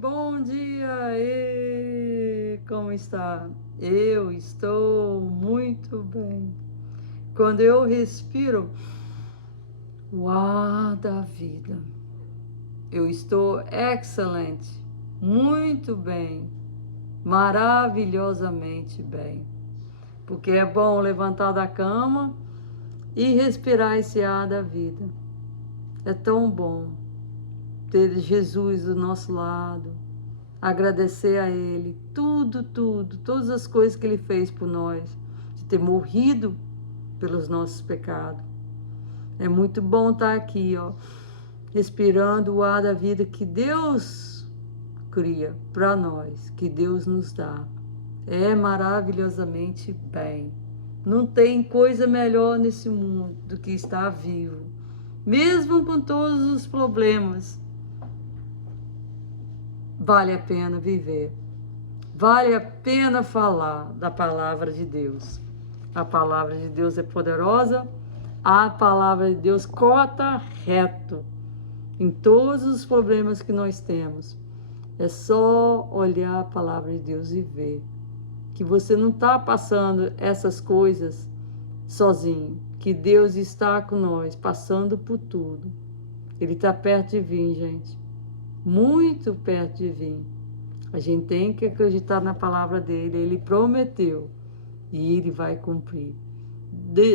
Bom dia, como está? Eu estou muito bem. Quando eu respiro o ar da vida, eu estou excelente, muito bem, maravilhosamente bem. Porque é bom levantar da cama e respirar esse ar da vida. É tão bom ter Jesus do nosso lado, agradecer a Ele todas as coisas que Ele fez por nós, de ter morrido pelos nossos pecados. É muito bom estar aqui, ó, respirando o ar da vida que Deus cria para nós, que Deus nos dá. É maravilhosamente bem. Não tem coisa melhor nesse mundo do que estar vivo, mesmo com todos os problemas. Vale a pena viver. Vale a pena falar da palavra de Deus. A palavra de Deus é poderosa, a palavra de Deus corta reto em todos os problemas que nós temos. É só olhar a palavra de Deus e ver que você não está passando essas coisas sozinho, que Deus está com nós, passando por tudo. Ele está perto de vir, gente, muito perto de vir. A gente tem que acreditar na palavra dele. Ele prometeu e ele vai cumprir.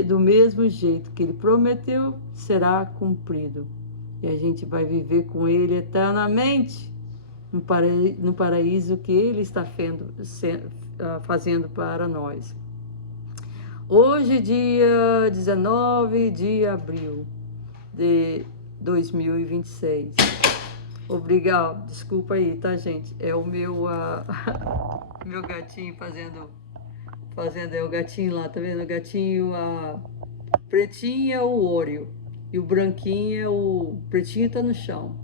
Do mesmo jeito que ele prometeu, será cumprido. E a gente vai viver com ele eternamente no paraíso que ele está fazendo para nós. Hoje, dia 19 de abril de 2026. Obrigado, desculpa aí, tá, gente? É o meu meu gatinho fazendo é o gatinho lá, tá vendo? O gatinho, pretinho é o Oreo e o branquinho é o pretinho, tá no chão.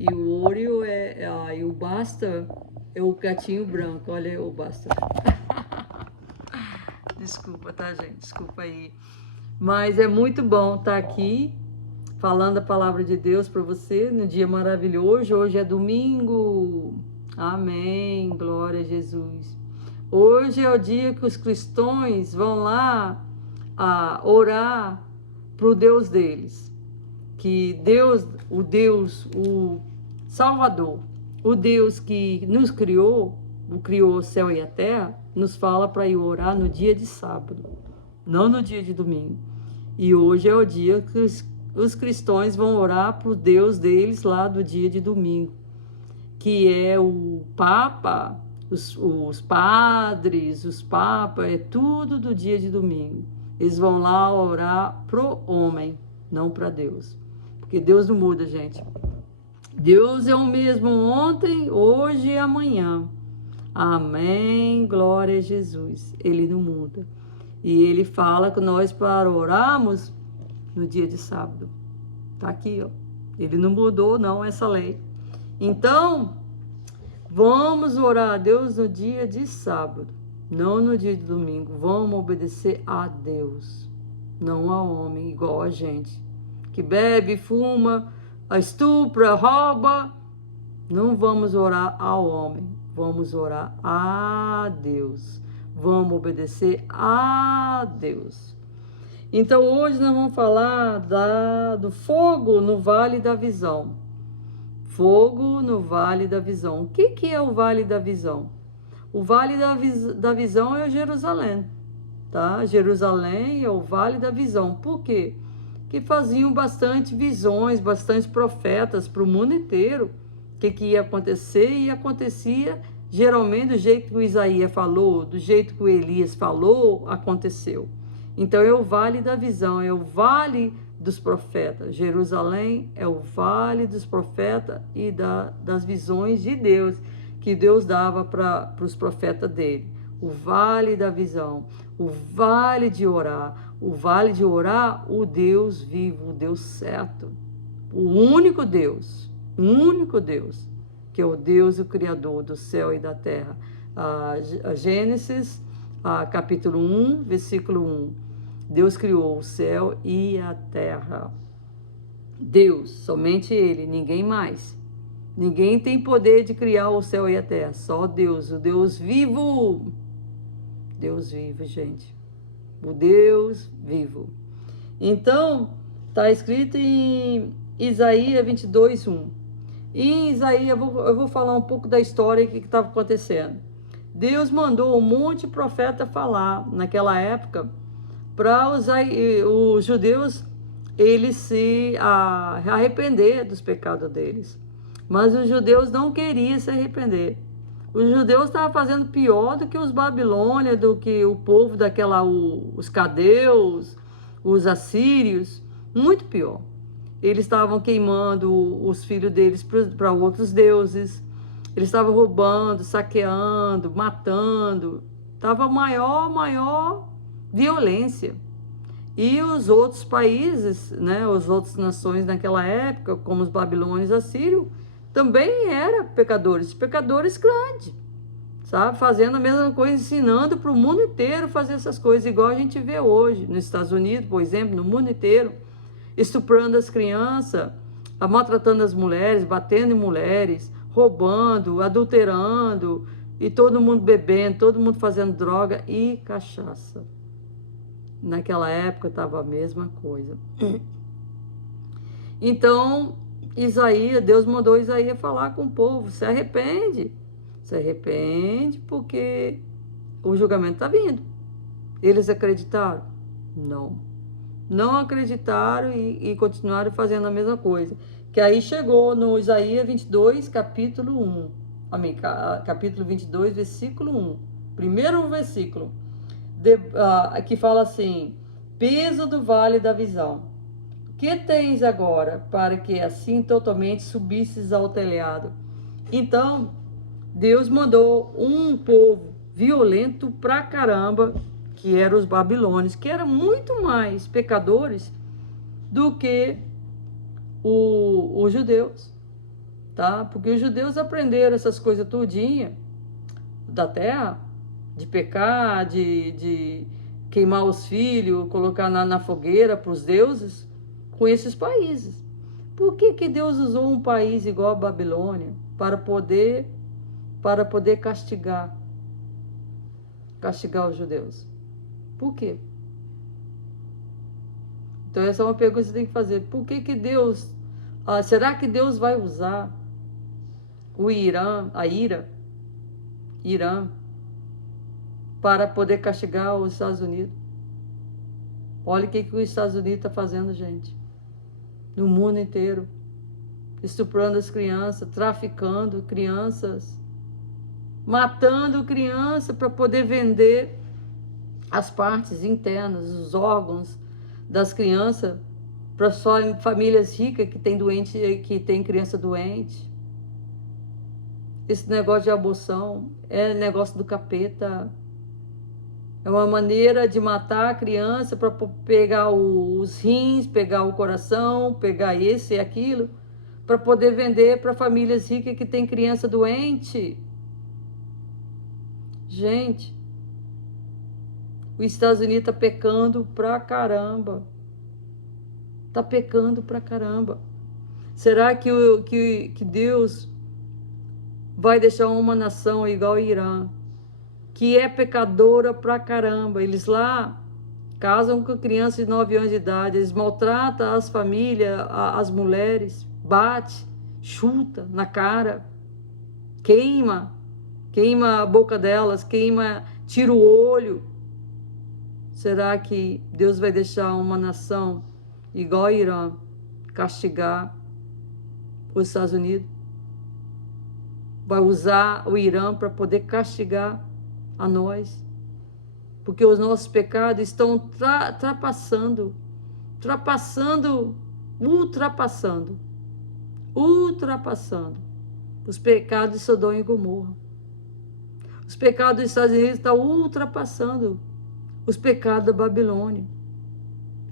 E o Oreo e o Basta é o gatinho branco. Olha o Basta. Desculpa, tá, gente? Desculpa aí. Mas é muito bom estar aqui falando a palavra de Deus para você no dia maravilhoso. Hoje é domingo. Amém. Glória a Jesus. Hoje é o dia que os cristãos vão lá orar para o Deus deles. Que Deus, o Salvador, o Deus que nos criou o céu e a terra, nos fala para ir orar no dia de sábado, não no dia de domingo. E hoje é o dia que os cristãos vão orar para o Deus deles lá do dia de domingo, que é o Papa, os padres, os papas, é tudo do dia de domingo. Eles vão lá orar pro homem, não para Deus. Porque Deus não muda, gente. Deus é o mesmo ontem, hoje e amanhã. Amém, glória a Jesus. Ele não muda. E ele fala que nós para orarmos no dia de sábado. Tá aqui, ó. Ele não mudou, não, essa lei. Então, vamos orar a Deus no dia de sábado, não no dia de domingo. Vamos obedecer a Deus, não a homem, igual a gente, que bebe, fuma, estupra, rouba. Não vamos orar ao homem, vamos orar a Deus. Vamos obedecer a Deus. Então hoje nós vamos falar do fogo no Vale da Visão. Fogo no Vale da Visão. O que é o Vale da Visão? O Vale da Visão é Jerusalém, tá? Jerusalém é o Vale da Visão. Por quê? Que faziam bastante visões, bastante profetas para o mundo inteiro. O que ia acontecer? E acontecia geralmente do jeito que o Isaías falou, do jeito que o Elias falou, aconteceu. Então é o Vale da Visão, é o Vale dos Profetas. Jerusalém é o Vale dos Profetas e das visões de Deus, que Deus dava para os profetas dele. O Vale da Visão, o Vale de Orar. O Vale de Orar, o Deus vivo, o Deus certo. O único Deus, que é o Deus, o Criador do céu e da terra. A Gênesis, capítulo 1, versículo 1. Deus criou o céu e a terra. Deus, somente Ele, ninguém mais. Ninguém tem poder de criar o céu e a terra, só Deus, o Deus vivo. Deus vivo, gente. O Deus vivo. Então, está escrito em Isaías 22, 1. E em Isaías, eu vou falar um pouco da história que estava acontecendo. Deus mandou um monte de profeta falar naquela época para os judeus eles se arrepender dos pecados deles. Mas os judeus não queriam se arrepender. Os judeus estavam fazendo pior do que os babilônios, do que o povo os cadeus, os assírios, muito pior. Eles estavam queimando os filhos deles para outros deuses, eles estavam roubando, saqueando, matando, estava maior violência. E os outros países, né, as outras nações naquela época, como os babilônios e assírios, também eram pecadores grandes, sabe? Fazendo a mesma coisa, ensinando para o mundo inteiro fazer essas coisas, igual a gente vê hoje, nos Estados Unidos, por exemplo, no mundo inteiro, estuprando as crianças, maltratando as mulheres, batendo em mulheres, roubando, adulterando, e todo mundo bebendo, todo mundo fazendo droga e cachaça. Naquela época estava a mesma coisa. Então, Deus mandou Isaías falar com o povo, se arrepende porque o julgamento está vindo. Eles acreditaram? Não acreditaram e continuaram fazendo a mesma coisa. Que aí chegou no Isaías 22, capítulo 1. Amém? Capítulo 22, versículo 1. Primeiro versículo. Que fala assim: peso do vale da visão. Que tens agora para que assim totalmente subisses ao telhado? Então, Deus mandou um povo violento pra caramba, que eram os babilônios, que eram muito mais pecadores do que os judeus, tá? Porque os judeus aprenderam essas coisas tudinha da terra, de pecar, de queimar os filhos, colocar na fogueira para os deuses, com esses países. Por que Deus usou um país igual a Babilônia para poder castigar os judeus? Por quê? Então essa é uma pergunta que você tem que fazer. Por que Deus... será que Deus vai usar o Irã, Irã, para poder castigar os Estados Unidos? Olha o que os Estados Unidos está fazendo, gente. No mundo inteiro. Estuprando as crianças, traficando crianças, matando crianças para poder vender as partes internas, os órgãos das crianças para só famílias ricas que tem criança doente. Esse negócio de aborção é negócio do capeta. É uma maneira de matar a criança para pegar os rins, pegar o coração, pegar esse e aquilo, para poder vender para famílias ricas que tem criança doente. Gente, os Estados Unidos está pecando pra caramba. Está pecando pra caramba. Será que Deus vai deixar uma nação igual ao Irã, que é pecadora pra caramba? Eles lá casam com crianças de 9 anos de idade, eles maltratam as famílias, as mulheres, bate, chuta na cara, queima a boca delas, tira o olho. Será que Deus vai deixar uma nação igual ao Irã castigar os Estados Unidos? Vai usar o Irã para poder castigar a nós? Porque os nossos pecados estão ultrapassando os pecados de Sodoma e Gomorra. Os pecados dos Estados Unidos estão ultrapassando os pecados da Babilônia.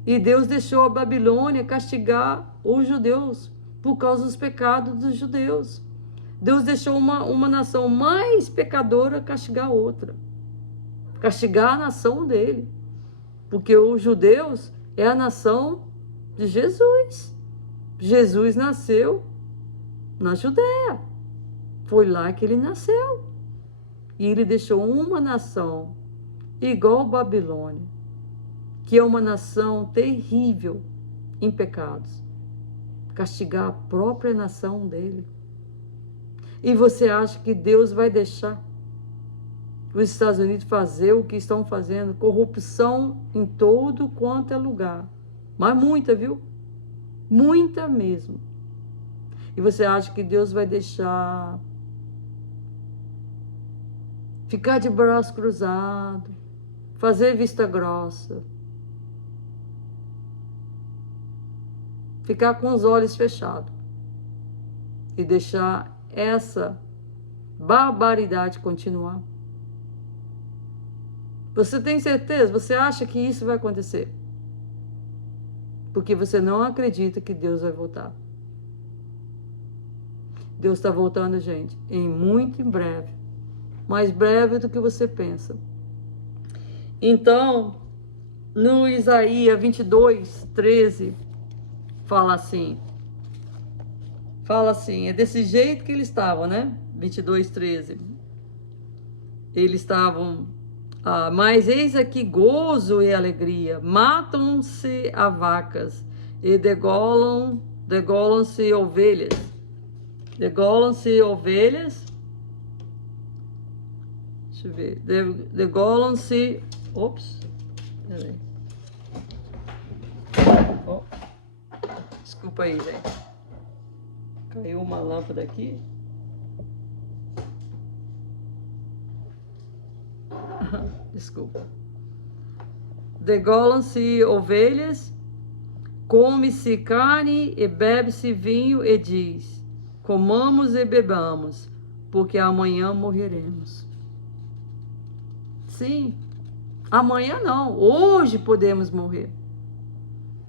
E Deus deixou a Babilônia castigar os judeus por causa dos pecados dos judeus. Deus deixou uma nação mais pecadora castigar a outra. Castigar a nação dele. Porque os judeus é a nação de Jesus. Jesus nasceu na Judéia. Foi lá que ele nasceu. E ele deixou uma nação igual a Babilônia, que é uma nação terrível em pecados, castigar a própria nação dele. E você acha que Deus vai deixar os Estados Unidos fazer o que estão fazendo? Corrupção em todo quanto é lugar. Mas muita, viu? Muita mesmo. E você acha que Deus vai deixar ficar de braço cruzado, fazer vista grossa, ficar com os olhos fechados e deixar essa barbaridade continuar? Você tem certeza? Você acha que isso vai acontecer? Porque você não acredita que Deus vai voltar. Deus está voltando, gente, muito em breve. Mais breve do que você pensa. Então, no Isaías 22:13, fala assim, é desse jeito que eles estavam, né? 22:13. Eles estavam, mas eis aqui gozo e alegria, matam-se a vacas e degolam-se ovelhas. Degolam-se ovelhas. Deixa eu ver. Degolam-se. Ops. Peraí. Oh. Desculpa aí, gente. Caiu uma lâmpada aqui. Desculpa. Degolam-se ovelhas, come-se carne e bebe-se vinho, e diz: comamos e bebamos, porque amanhã morreremos. Sim, amanhã não, hoje podemos morrer.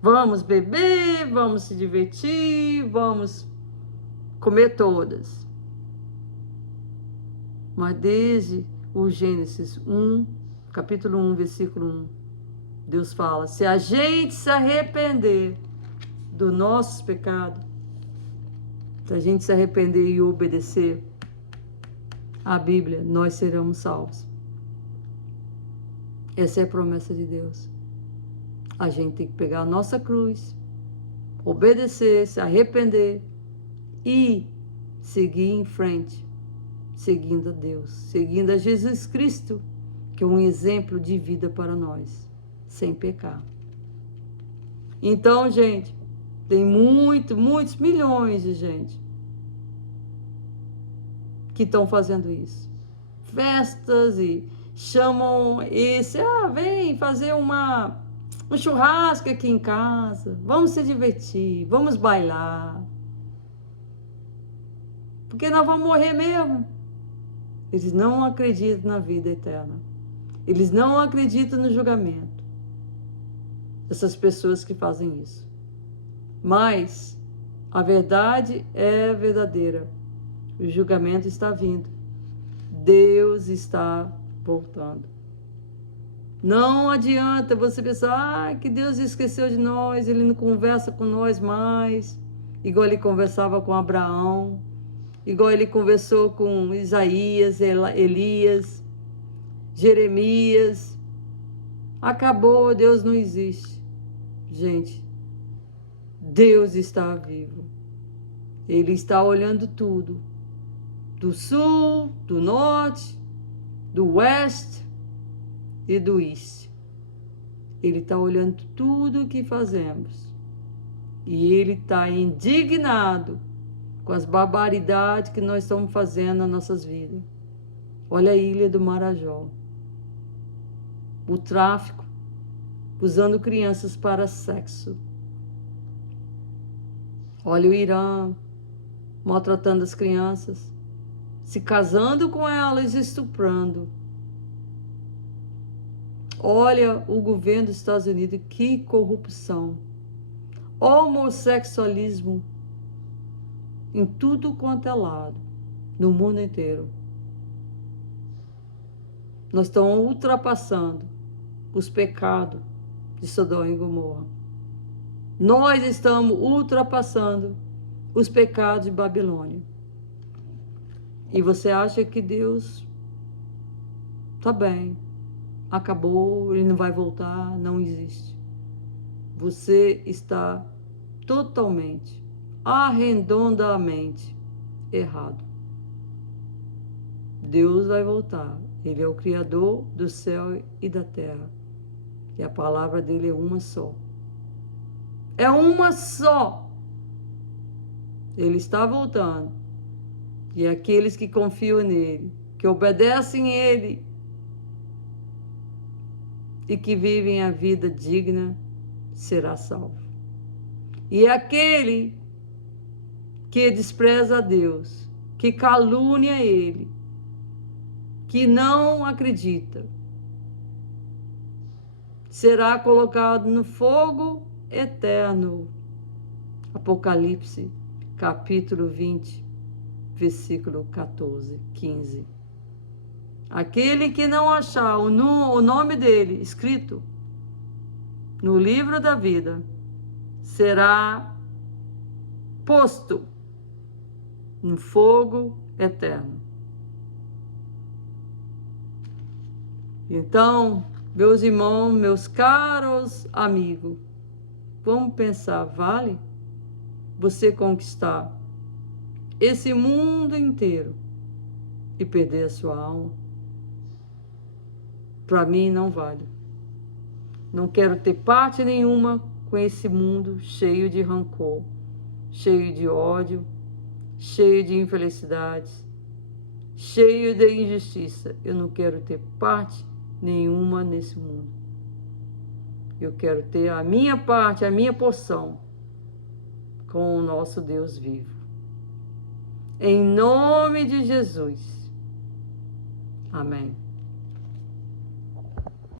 Vamos beber, vamos se divertir, vamos comer todas. Mas desde o Gênesis 1, capítulo 1, versículo 1, Deus fala: se a gente se arrepender dos nossos pecados, se a gente se arrepender e obedecer a Bíblia, nós seremos salvos. Essa é a promessa de Deus. A gente tem que pegar a nossa cruz, obedecer, se arrepender e seguir em frente, seguindo a Deus, seguindo a Jesus Cristo, que é um exemplo de vida para nós, sem pecar. Então, gente, tem muitos milhões de gente que estão fazendo isso. Festas e chamam esse, vem fazer um churrasco aqui em casa, vamos se divertir, vamos bailar, porque nós vamos morrer mesmo. Eles não acreditam na vida eterna, eles não acreditam no julgamento, essas pessoas que fazem isso. Mas a verdade é verdadeira, o julgamento está vindo, Deus está voltando. Não adianta você pensar que Deus esqueceu de nós, Ele não conversa com nós mais, igual Ele conversava com Abraão, igual Ele conversou com Isaías, Elias, Jeremias. Acabou, Deus não existe. Gente, Deus está vivo. Ele está olhando tudo, do sul, do norte, do oeste e do east. Ele está olhando tudo o que fazemos. E Ele está indignado com as barbaridades que nós estamos fazendo nas nossas vidas. Olha a ilha do Marajó. O tráfico, usando crianças para sexo. Olha o Irã, maltratando as crianças, se casando com elas e estuprando. Olha o governo dos Estados Unidos, que corrupção. Homossexualismo em tudo quanto é lado, no mundo inteiro. Nós estamos ultrapassando os pecados de Sodoma e Gomorra. Nós estamos ultrapassando os pecados de Babilônia. E você acha que Deus tá bem, acabou, ele não vai voltar, não existe. Você está totalmente, arredondamente errado. Deus vai voltar. Ele é o Criador do céu e da terra. E a palavra dele é uma só. É uma só. Ele está voltando. E aqueles que confiam nele, que obedecem a ele e que vivem a vida digna, será salvo. E aquele que despreza a Deus, que calunia ele, que não acredita, será colocado no fogo eterno. Apocalipse, capítulo 20, versículo 14, 15. Aquele que não achar o nome dele escrito no livro da vida, será posto no fogo eterno. Então, meus irmãos, meus caros amigos, vamos pensar, vale você conquistar esse mundo inteiro e perder a sua alma? Para mim não vale. Não quero ter parte nenhuma com esse mundo cheio de rancor, cheio de ódio, cheio de infelicidades, cheio de injustiça. Eu não quero ter parte nenhuma nesse mundo. Eu quero ter a minha parte, a minha porção com o nosso Deus vivo. Em nome de Jesus. Amém.